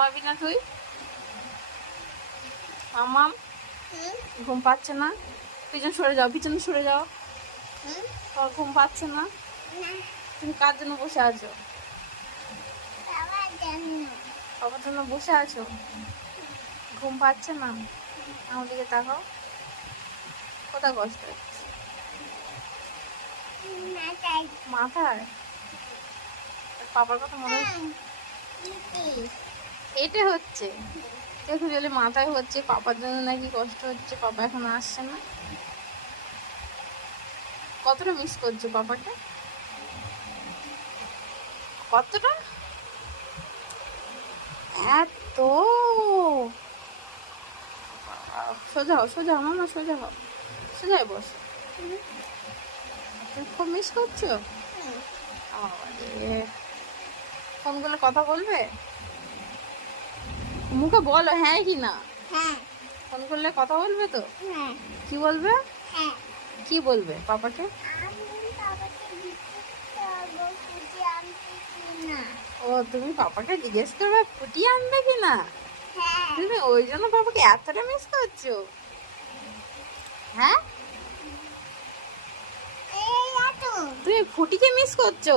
ঘুমাবি না তুই? মাম্মাম ঘুম পাচ্ছে না? পিছনে সরে যাও, পিছনে সরে যাও। তোমার ঘুম পাচ্ছে না? তুমি কার জন্য বসে আছো? বাবার জন্য বসে আছো? ঘুম পাচ্ছে না? আমার দিকে তাকাও। কোথায় কষ্ট হচ্ছে? মাথায়? পাপার কথা মনে এটা হচ্ছে দেখো, যদি মাথায় হচ্ছে পাপার জন্য নাকি কষ্ট হচ্ছে, পাপা এখন আসছে না। কতটা মিস করছো পাপাকে? কতটা? এত সোজা হও, সোজা হও মামা, সোজা হও, সোজায় বসো। তুমি খুব মিস করছো? আরে ফোন করলে কথা বলবে? মুখে বলো হ্যাঁ কি না। ফোন করলে কথা বলবে তো? কি বলবে? কি বলবে পাপাকে? ও তুমি পাপাকে জিজ্ঞেস করবে ফুটিয়ে আনবে কিনা? তুমি ওই জন্য পাপাকে এতটা মিস করছো? হ্যাঁ, তুমি ফুটিকে মিস করছো?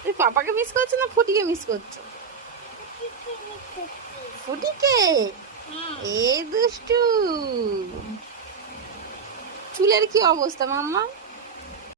তুমি পাপাকে মিস করছো না ফুটিকে মিস করছো? ফুটিকে। এ দুষ্টু। চুলের কি অবস্থা মাম্মা?